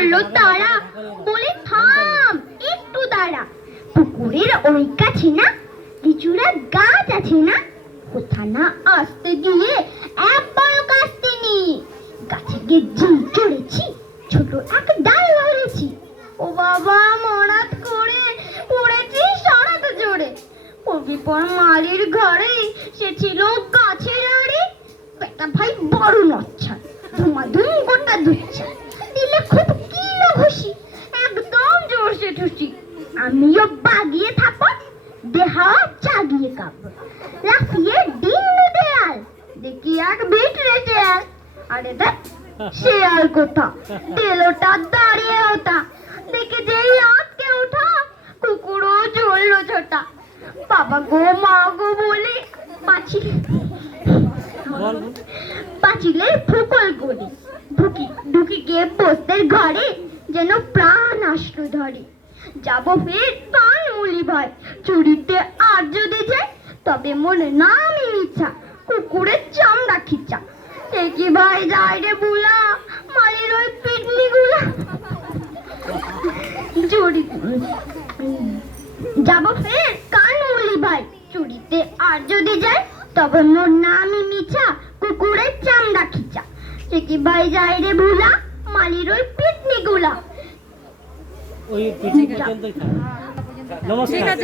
করলো তারা, বলে থাম একটু দাঁড়া। পুকুরের ওই কাছে না লিচুরা গাছ আছে না, কোথা না আসতে গিয়ে একবারও কাটতে নি। গাছে গিয়ে যেই চড়েছি ছোট এক ডাল ধরেছি। ও বাবা মরাত করে পড়েছি সারাত জোরে। পড়বি পর মালির ঘরে, সে ছিল গাছের আড়ে। বেটা ভাই বড় নচ্ছা, ধুমাধুম গোটা দুচ্ছা, দিলে খুব কিলো ঘুষি, একদম জোরসে ঠুসি। আমিও বাগিয়ে থাপড়, দেহা জাগিয়ে কাপড়, লাফিয়ে ডিঙ্গু দেয়াল, দেখি এক বিট রেটে আল। আরে দেখ শেয়াল কোথা, তেলোটা দাঁড়িয়ে ওটা, দেখে যেই আটকে ওঠা, কুকুরও চললো ছোটা। বাবা গো মা গো বলে পাঁচিলের ফুকল গলি, ঢুকি ঢুকি গিয়ে পোস্তের ঘরে, যেন প্রাণ আসলো ধরে। যাবো ফের কান মুলি ভাই, চুরিতে আর যদি যায় তবে মনে নামই ইচ্ছা, কুকুরের চামড়া খিচা। কি ভাই যাই রে বুলা, মালির ওই পিটনি গুলা। চুরি যাবো ফের কান মুলি ভাই, চুরিতে আর যদি যায় তবে মোর নামই মিছা, কুকুরের চামড়া খিচা। কি ভাই যাই রে বুলা, মালির ওই পিটনি গুলা। ওই পিঠে পর্যন্তই থাক। নমস্কার।